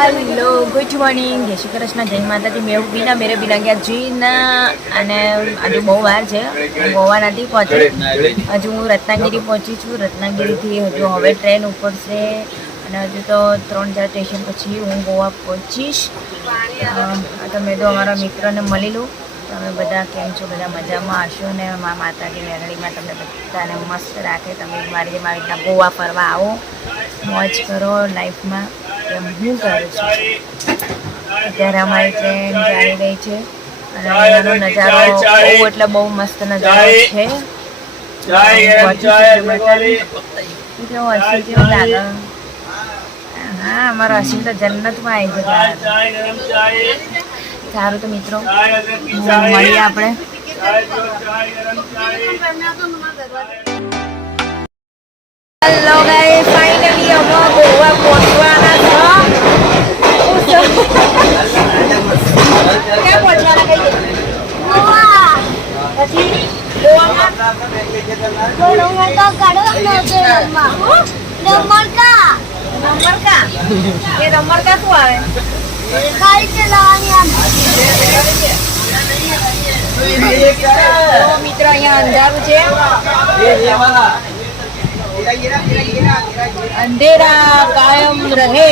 Hello good morning जय श्री कृष्ण जय माता दी मैं बीना मेरे बिना गया जीना અને આજે બહુ વાર છે ગોવા નથી પહોંચી હજુ હું રત્નાગીરી પહોંચી છું રત્નાગીરીથી હજુ હવે ટ્રેન ઉપડશે અને હજુ તો 3-4 સ્ટેશન પછી હું ગોવા પહોંચીશ તો મેં તો અમારા મિત્રને મળી લઉં તમે બધા કેમ છો બધા મજામાં હશો ને મા માતાજી મેરડીમાં તમને બધાને મસ્ત રાખે તમે મારી જેમ આવી રીતના ગોવા ફરવા આવો મોજ કરો લાઈફમાં એમ હું કરું છું અત્યારે અમારી ટ્રેન ચાલી રહી છે અને અહીંયાનો નજારો બહુ એટલે બહુ મસ્ત નજારો છે એટલે હસી જેવું લાગે હા અમારો હસીન તો જન્નતમાં આવી ગયો સારું તો મિત્રો મળીએ આપણે હેલો ગાઈસ ફાઇનલી અમે ગોવા પહોંચવાના છો ક્યાં પહોંચવાના કઈ ગોવા પછી ગોવામાં તો કાઢો નંબરકા એ નંબરકા શું આવે ગાડી ચલાવવાની મિત્ર અહીંયા અંધારું છે અંધેરા કાયમ રહે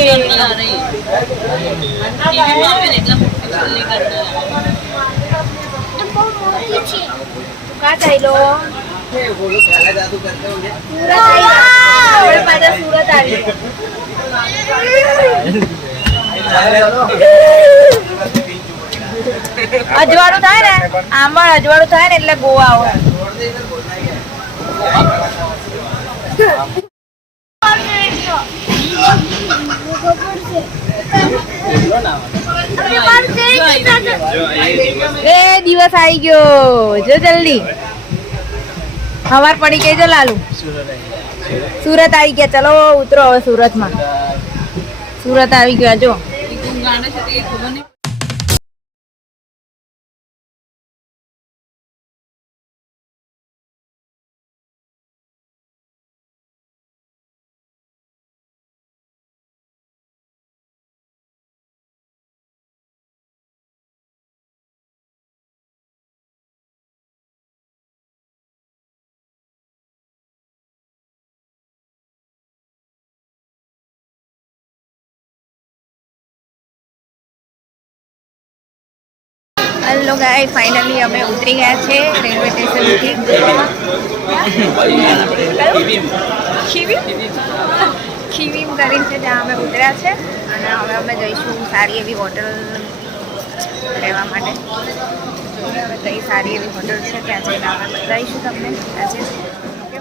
સુરત આવી અજવાળું થાય ને આંબળ અજવાળું થાય ને એટલે ગોવા આવો એ દિવસ આવી ગયો જો જલ્દી સવાર પડી ગઈ જો લાલુ સુરત આવી ગયા ચલો ઉતરો હવે સુરતમાં સુરત આવી ગયા જો હેલો ગાય ફાઇનલી અમે ઉતરી ગયા છે રેલવે સ્ટેશનથી ખીવીમ કરીને છે ત્યાં અમે ઉતર્યા છે અને હવે અમે જઈશું સારી એવી હોટલ રહેવા માટે હવે કઈ સારી એવી હોટલ છે ત્યાં જઈને અમે બતાવીશું તમને આજે ઓકે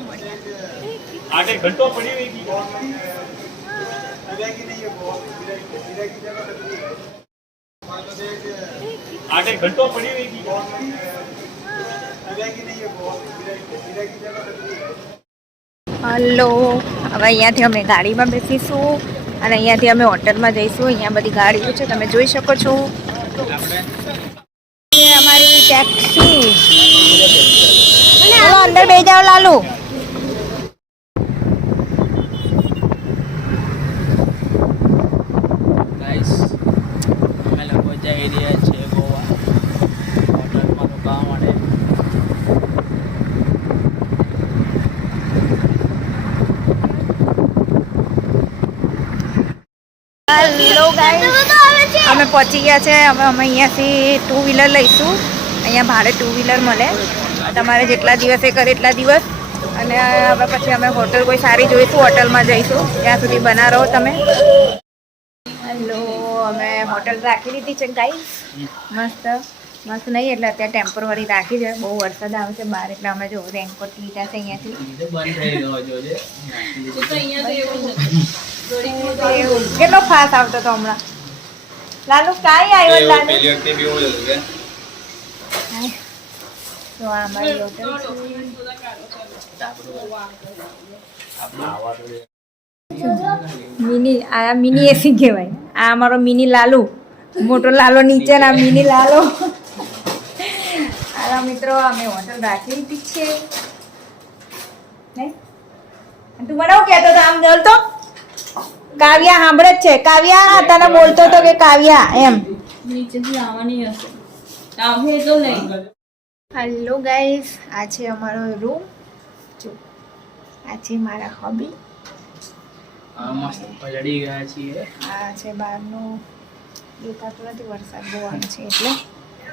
आगे घंटों पड़ी हुई की હલો હવે અહીંયાથી અમે ગાડીમાં બેસીશું અને અહીંયાથી અમે હોટલમાં જઈશું અહીંયા બધી ગાડીઓ છે તમે જોઈ શકો છો અમારી ટેક્સી ચલો અંદર બેસી જાઓ લાલુ હેલો ગાઈસ અમે પહોંચી ગયા છે અમે અહીંયાથી 2 વ્હીલર લઈશું અહીંયા ભાડે 2 વ્હીલર મળે તમારે જેટલા દિવસે કરે એટલા દિવસ અને હવે પછી અમે હોટલ કોઈ સારી જોઈશું હોટલમાં જઈશું ત્યાં સુધી બના રહો તમે હેલો અમે હોટલ રાખી લીધી છે ગાઈસ મસ્ત મસ્ત નહીં એટલે અત્યારે ટેમ્પરરી રાખી છે બહુ વરસાદ આવે છે બહાર એટલે અમે જો રેનકોટ લીધા છે અહીંયાથી કેટલો ફાસ આવતો હતો હમણાં લાલુ કાંઈ આવ્યો લાલુ તો આ અમારી હોટલ મિની આ મિની એસી કહેવાય આ અમારો મિની લાલુ મોટો લાલો નીચે ના મિની લાલો આ મિત્રો અમે હોટલ રાખી લીધી છે તું મને કહેતો હતો આમ જલતો કાવ્યા સાંભળે જ છે. કાવ્યા તને બોલતો તો કે કાવ્યા એમ. નીચેથી આવવાની હશે આવે તો લઈ હેલો ગાઈસ, આ છે અમારો રૂમ. જો આ છે મારા હોબી. મસ્ત પલળી ગયા છીએ. આ છે બહારનું દેખાતું નથી, વરસાદ બહુ આવે છે એટલે.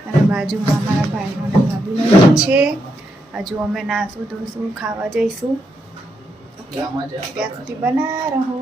અને બાજુમાં મારા ભાઈનો અને ભાભીનો છે. હજુ અમે નાશું ધોશું, ખાવા જઈશું. ગામમાં ત્યાં સુધી બના રહો.